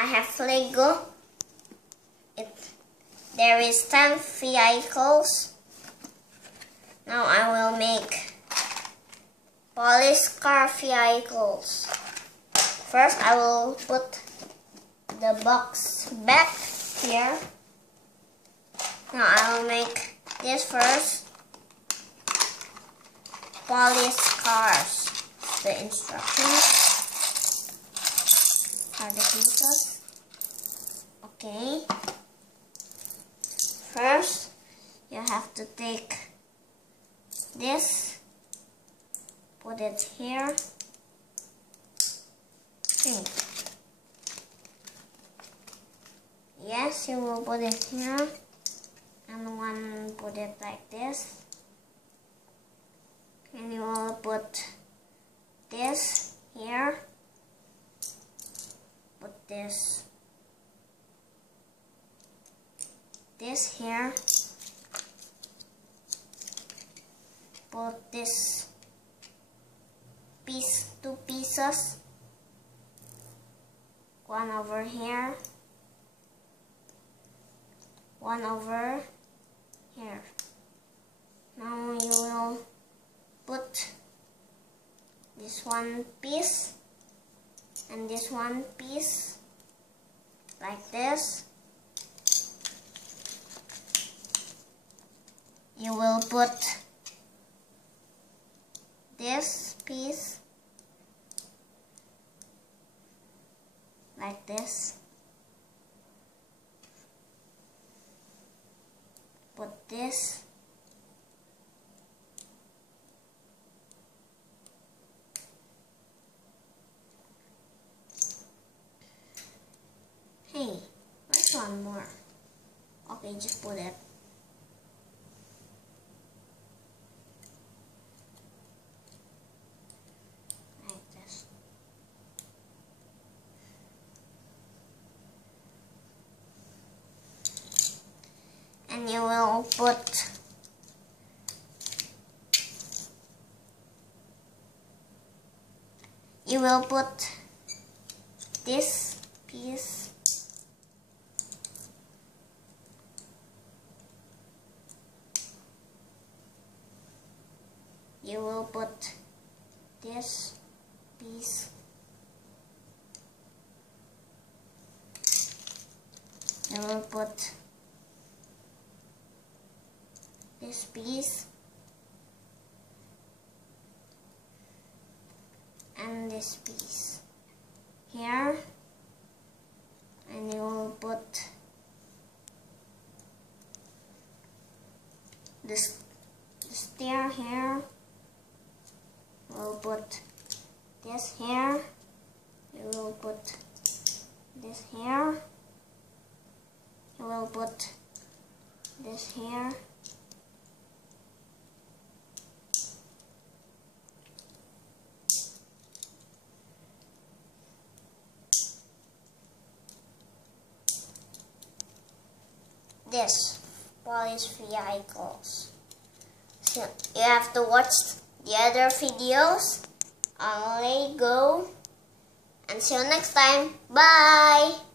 I have Lego. There is 10 vehicles. Now I will make police car vehicles. First I will put the box back here. Now I will make this first. Police cars. The instructions are the pieces. Okay. First, you have to take this, put it here. Okay. Yes, you will put it here, and one put it like this, and you will put this here, put this here, put this piece, 2 pieces, one over here, one over here. Now you will put this one piece and this one piece like this. You will put this piece like this. Put this. Hey, where's one more? Okay, just put it. And you will put this piece you will put this piece you will put this piece and this piece here, and you will put this stair here. You will put this here. You will put this here. You will put this here. This police vehicles. So you have to watch the other videos on Lego, and see you next time. Bye.